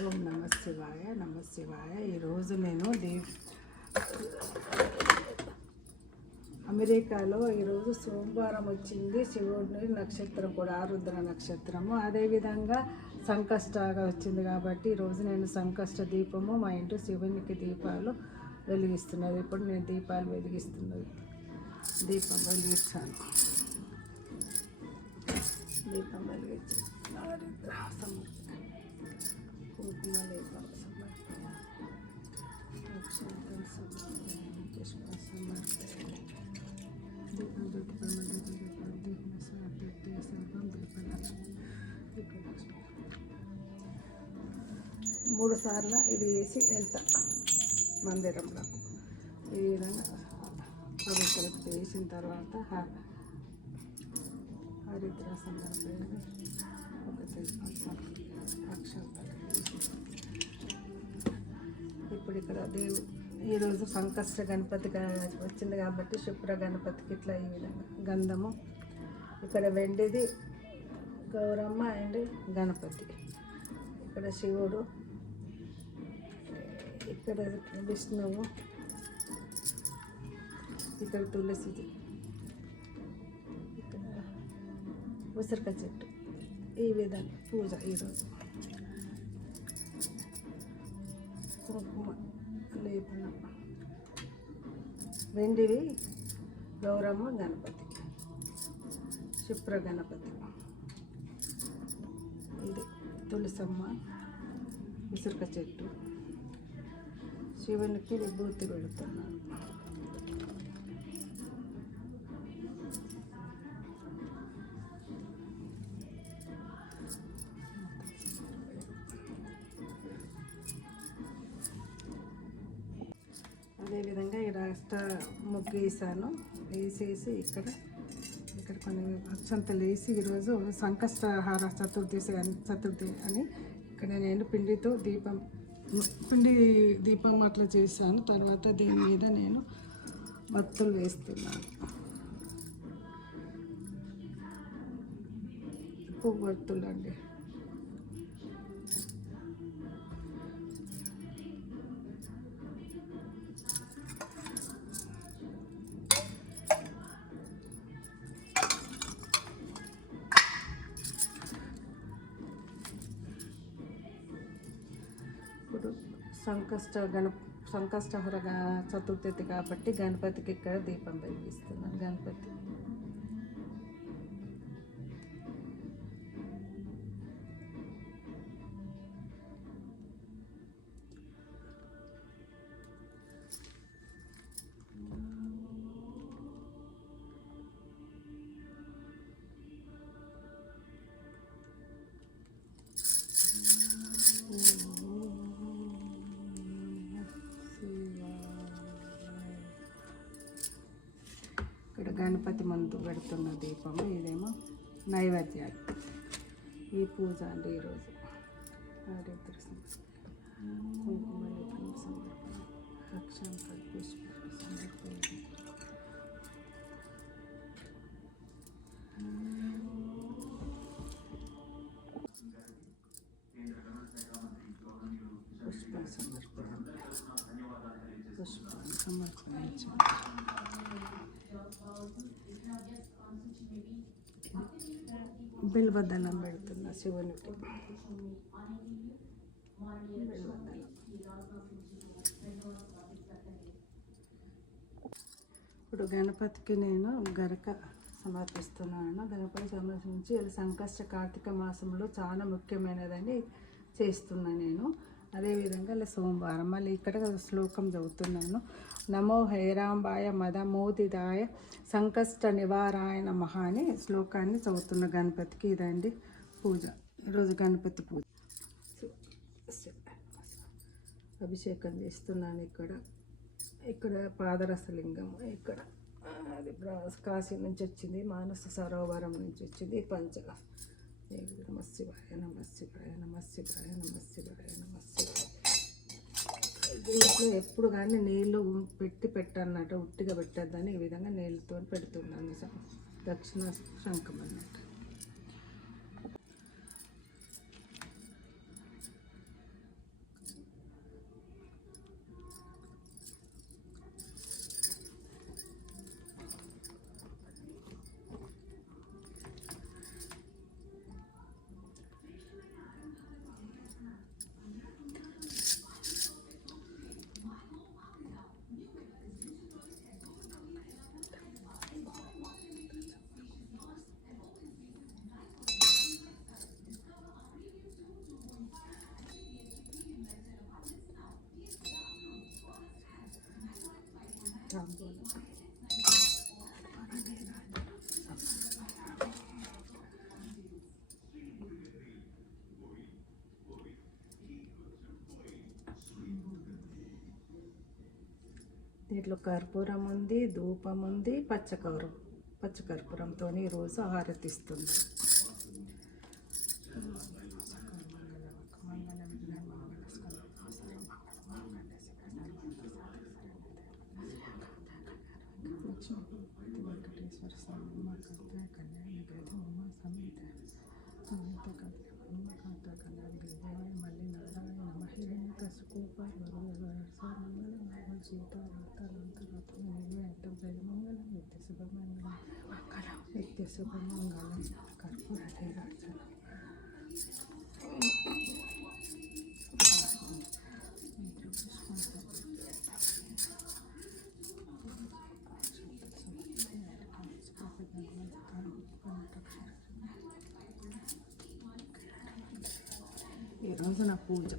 ఓం నమ శివాయ నమ శివాయ. ఈరోజు నేను అమెరికాలో ఈరోజు సోమవారం వచ్చింది. శివుడి నక్షత్రం కూడా ఆరుద్ర నక్షత్రము. అదేవిధంగా సంకష్టగా వచ్చింది కాబట్టి ఈరోజు నేను సంకష్ట దీపము మా ఇంటి శివునికి దీపాలు వెలిగిస్తున్నది. ఇప్పుడు నేను దీపాలు వెలిగిస్తున్నది. దీపం వెలిగిస్తాను. దీపం వెలిగించి కుంకుమ దీపం మూడు సార్లు ఇది వేసి వెళ్తా మందిరంలో. ఈ విధంగా పవిత్రత వేసిన తర్వాత హరిద్ర సందర్భంగా ఇప్పుడు ఇక్కడ ఈరోజు సంకష్ట గణపతి వచ్చింది కాబట్టి శుభ్ర గణపతికి ఇట్లా ఈ విధంగా గంధము, ఇక్కడ వెండిది గౌరమ్మ అండ్ గణపతి, ఇక్కడ శివుడు, ఇక్కడ విష్ణువు, ఇక్కడ తులసిది, ఇక్కడ ఉసిరిక చెట్టు. ఈ విధంగా పూజ ఈరోజు. కుంకుమ లేపనం, వెండివి గౌరమ్మ గణపతి, శుభ్ర గణపతి, ఇది తులసమ్మ, ఉసిరిక చెట్టు, శివునికి విభూతి పెడుతున్నాను. అదేవిధంగా ఈ రాష్ట్ర ముగ్గు వేసాను. వేసేసి ఇక్కడ కొన్ని అక్షంతలు వేసి ఈరోజు సంకష్టహార చతుర్థి అని ఇక్కడ నేను పిండి దీపం అట్లా చేశాను. తర్వాత దీని మీద నేను వత్తులు వేస్తున్నాను. పువ్వు వత్తులు అండి. ఇప్పుడు సంకష్టహర చతుర్థి కాబట్టి గణపతికి ఇక్కడ దీపం వెలిగిస్తున్నాను. గణపతి ఇక్కడ గణపతి ముందు పెడుతున్న దీపము. ఇదేమో నైవేద్యాలు. ఈ పూజ అండి ఈరోజు. కుంకుమ దీపం సమర్పణ, అక్షంతలు పుష్పాలు సమర్పణ. పుష్పాలు సమర్పించాలి. బిల్వదనం పెడుతున్నా శివునికి. ఇప్పుడు గణపతికి నేను గరక సమర్పిస్తున్నాను. గణపతి సమర్పించి సంకష్ట కార్తీక మాసంలో చాలా ముఖ్యమైనదని చేస్తున్నాను నేను. అదేవిధంగా సోమవారం మళ్ళీ ఇక్కడ శ్లోకం చదువుతున్నాను. నమో హైరాంబాయ మదమోదిదాయ సంకష్ట నివారాయ నమః అని శ్లోకాన్ని చదువుతున్న గణపతికి. ఇదండి పూజ ఈరోజు. గణపతి పూజ అభిషేకం చేస్తున్నాను. ఇక్కడ పాదరసలింగం, ఇక్కడ అది కాశీ నుంచి వచ్చింది, మానస సరోవరం నుంచి వచ్చింది. పంచ నమ శివాయ నమ శివాయ నమ శివాయ నమ శివాయ నమ శివాయ. దీంట్లో ఎప్పుడు కానీ నీళ్ళు పెట్టన్నట్టు ఉట్టిగా పెట్టద్దని ఈ విధంగా నీళ్ళతో పెడుతున్నాను. దక్షిణ శంఖం అన్నట్టు. దీంట్లో కర్పూరం ఉంది, ధూపం ఉంది, పచ్చకర్పూరంతో ఈరోజు హారతిస్తుంది. వెంకటేశ్వర స్వామి ఉమా కళ్యాణ ఉమా సమేత మళ్ళీ నారాయణ మహిళ సుకోపాయ మంగళం సీతామంగళం నిత్య శుభమంగళం కర్పూర నీరాజనం. ఈరోజు నా పూజ.